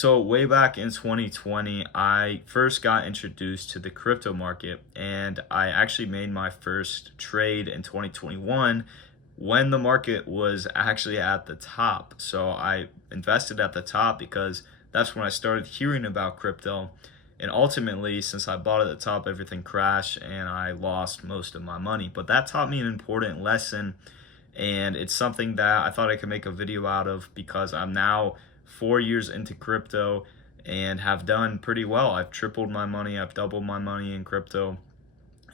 So way back in 2020, I first got introduced to the crypto market, and I actually made my first trade in 2021 when the market was actually at the top. So I invested at the top because that's when I started hearing about crypto. And ultimately, since I bought at the top, everything crashed and I lost most of my money. But that taught me an important lesson, and it's something that I thought I could make a video out of because I'm now 4 years into crypto and have done pretty well. I've tripled my money, I've doubled my money in crypto.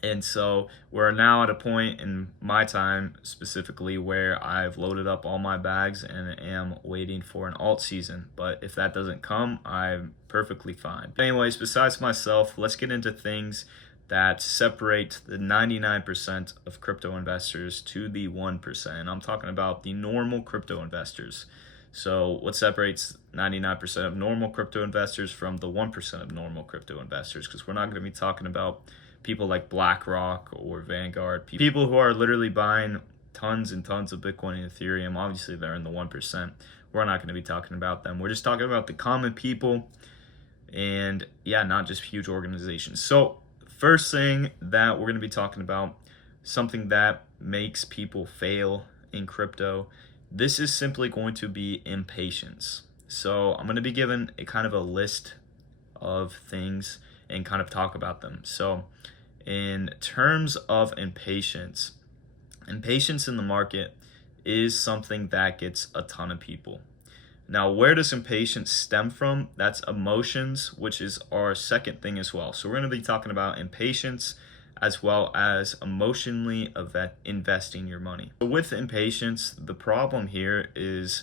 And so we're now at a point in my time specifically where I've loaded up all my bags and am waiting for an alt season. But if that doesn't come, I'm perfectly fine. But anyways, besides myself, let's get into things that separate the 99% of crypto investors to the 1%. I'm talking about the normal crypto investors. So what separates 99% of normal crypto investors from the 1% of normal crypto investors? Because we're not going to be talking about people like BlackRock or Vanguard, people who are literally buying tons and tons of Bitcoin and Ethereum. Obviously, they're in the 1%. We're not going to be talking about them. We're just talking about the common people and, yeah, not just huge organizations. So first thing that we're going to be talking about, something that makes people fail in crypto. This is simply going to be impatience. So I'm going to be given a kind of a list of things and kind of talk about them. So in terms of impatience in the market is something that gets a ton of people. Now, where does impatience stem from? That's emotions, which is our second thing as well. So we're going to be talking about impatience as well as emotionally investing your money. So with impatience, the problem here is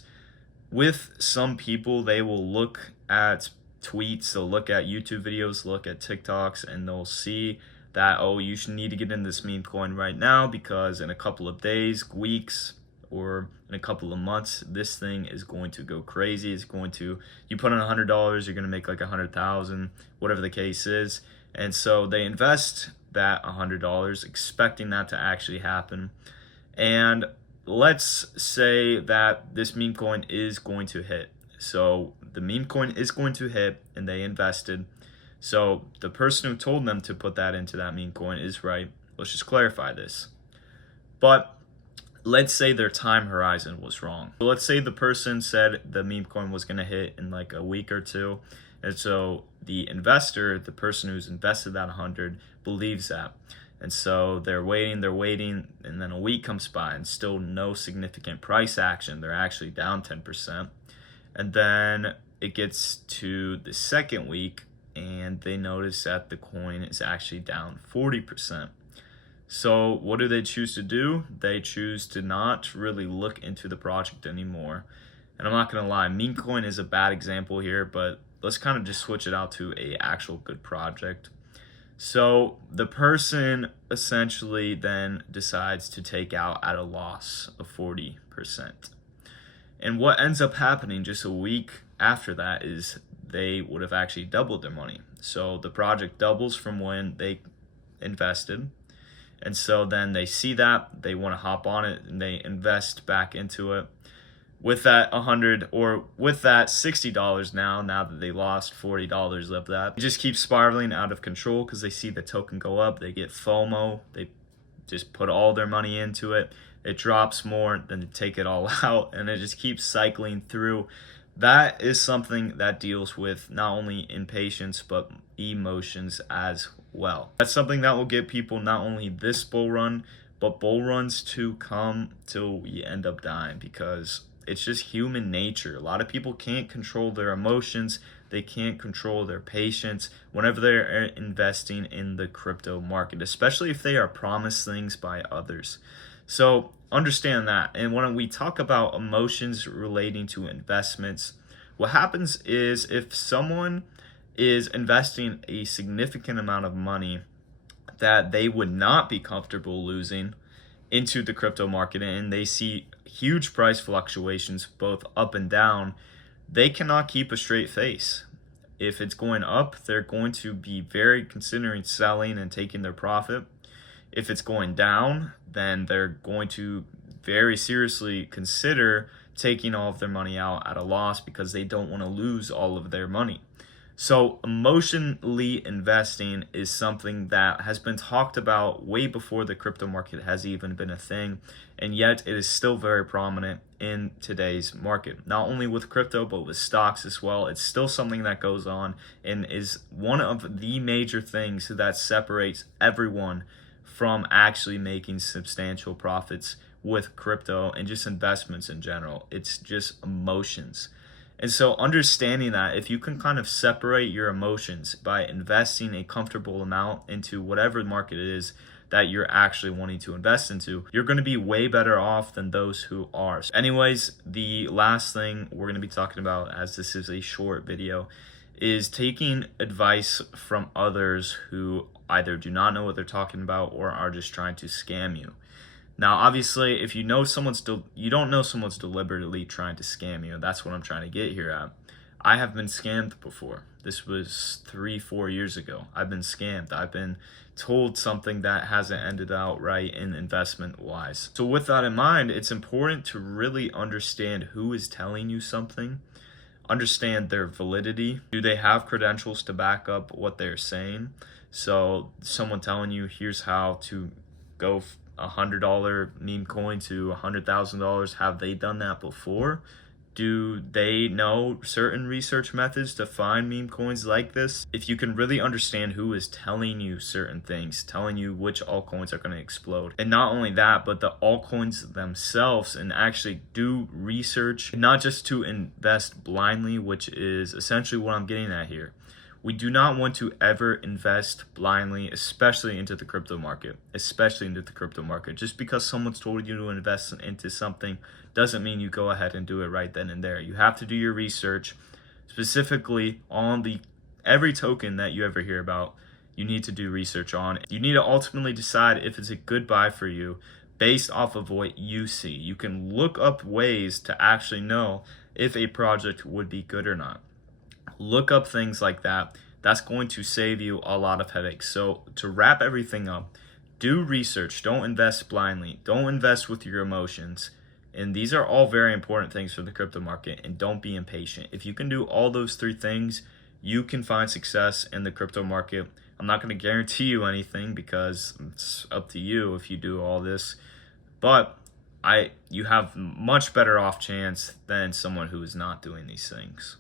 with some people, they will look at tweets, they'll look at YouTube videos, look at TikToks, and they'll see that, oh, you should need to get in this meme coin right now because in a couple of days, weeks, or in a couple of months, this thing is going to go crazy. It's going to, you put in $100, you're going to make like 100,000, whatever the case is. And so they invest that $100 expecting that to actually happen. And let's say that this meme coin is going to hit. So the meme coin is going to hit and they invested. So the person who told them to put that into that meme coin is right. Let's just clarify this. But let's say their time horizon was wrong. So let's say the person said the meme coin was going to hit in like a week or two. And so the investor, the person who's invested that 100, believes that. And so they're waiting, and then a week comes by and still no significant price action. They're actually down 10%. And then it gets to the second week and they notice that the coin is actually down 40%. So what do they choose to do? They choose to not really look into the project anymore. And I'm not going to lie, meme coin is a bad example here, but let's kind of just switch it out to a actual good project. So the person essentially then decides to take out at a loss of 40%. And what ends up happening just a week after that is they would have actually doubled their money. So the project doubles from when they invested. And so then they see that, they want to hop on it, and they invest back into it. With that 100 or with that $60 now that they lost $40 of that, it just keeps spiraling out of control because they see the token go up, they get FOMO, they just put all their money into it, it drops more, then they take it all out, and it just keeps cycling through. That is something that deals with not only impatience but emotions as well. That's something that will get people not only this bull run, but bull runs to come till we end up dying, because it's just human nature. A lot of people can't control their emotions. They can't control their patience whenever they're investing in the crypto market, especially if they are promised things by others. So understand that. And when we talk about emotions relating to investments, what happens is if someone is investing a significant amount of money that they would not be comfortable losing into the crypto market, and they see huge price fluctuations both up and down, they cannot keep a straight face. If it's going up, they're going to be very considering selling and taking their profit. If it's going down, then they're going to very seriously consider taking all of their money out at a loss because they don't want to lose all of their money. So, emotionally investing is something that has been talked about way before the crypto market has even been a thing, and yet it is still very prominent in today's market. Not only with crypto, but with stocks as well. It's still something that goes on and is one of the major things that separates everyone from actually making substantial profits with crypto and just investments in general. It's just emotions. And so, understanding that if you can kind of separate your emotions by investing a comfortable amount into whatever market it is that you're actually wanting to invest into, you're going to be way better off than those who are. So anyways, the last thing we're going to be talking about, as this is a short video, is taking advice from others who either do not know what they're talking about or are just trying to scam you. Now, obviously, if you know you don't know someone's deliberately trying to scam you. That's what I'm trying to get here at. I have been scammed before. This was 3-4 years ago. I've been scammed. I've been told something that hasn't ended out right in investment wise. So with that in mind, it's important to really understand who is telling you something, understand their validity. Do they have credentials to back up what they're saying? So someone telling you, here's how to go $100 meme coin to $100,000. Have they done that before? Do they know certain research methods to find meme coins like this? If you can really understand who is telling you certain things, telling you which altcoins are going to explode, and not only that, but the altcoins themselves, and actually do research, not just to invest blindly, which is essentially what I'm getting at here. We do not want to ever invest blindly, especially into the crypto market, Just because someone's told you to invest into something doesn't mean you go ahead and do it right then and there. You have to do your research, specifically on every token that you ever hear about. You need to do research on. You need to ultimately decide if it's a good buy for you based off of what you see. You can look up ways to actually know if a project would be good or not. Look up things like that. That's going to save you a lot of headaches. So to wrap everything up, do research. Don't invest blindly. Don't invest with your emotions. And these are all very important things for the crypto market. And don't be impatient. If you can do all those three things, you can find success in the crypto market. I'm not going to guarantee you anything because it's up to you if you do all this. But you have much better off chance than someone who is not doing these things.